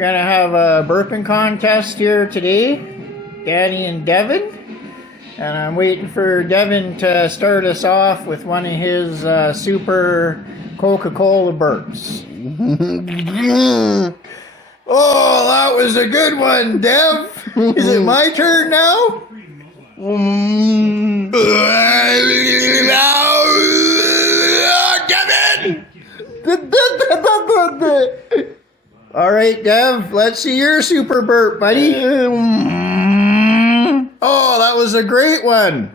gonna have a burping contest here today, Danny and Devin. And I'm waiting for Devin to start us off with one of his super Coca-Cola burps. Oh, that was a good one, Dev. Is it my turn now? Devin! All right, Dev, let's see your super burp, buddy. Oh, that was a great one.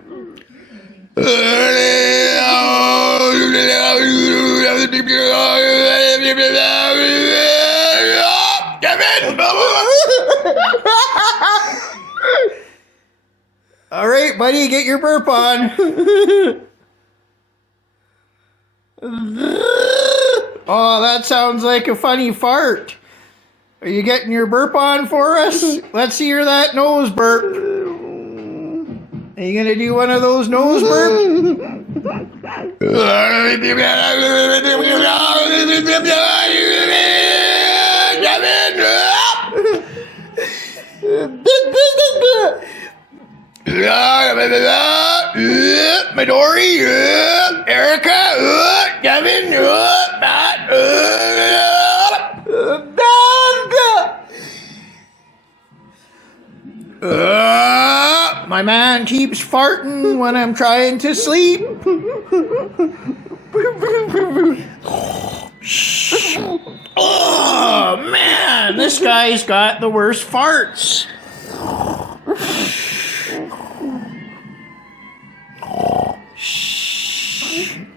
Devin! All right, buddy, get your burp on. Oh, that sounds like a funny fart. Are you getting your burp on for us? Let's hear that nose burp. Are you going to do one of those nose burps? Midori, Erica, Devin, Matt, my man keeps farting when I'm trying to sleep. Oh man, this guy's got the worst farts.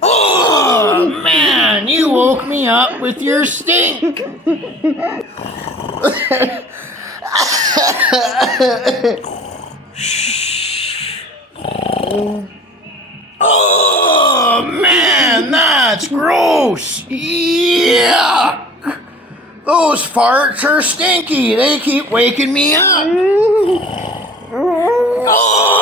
Oh man, you woke me up with your stink. Oh man, that's gross. Yuck. Those farts are stinky. They keep waking me up. Oh.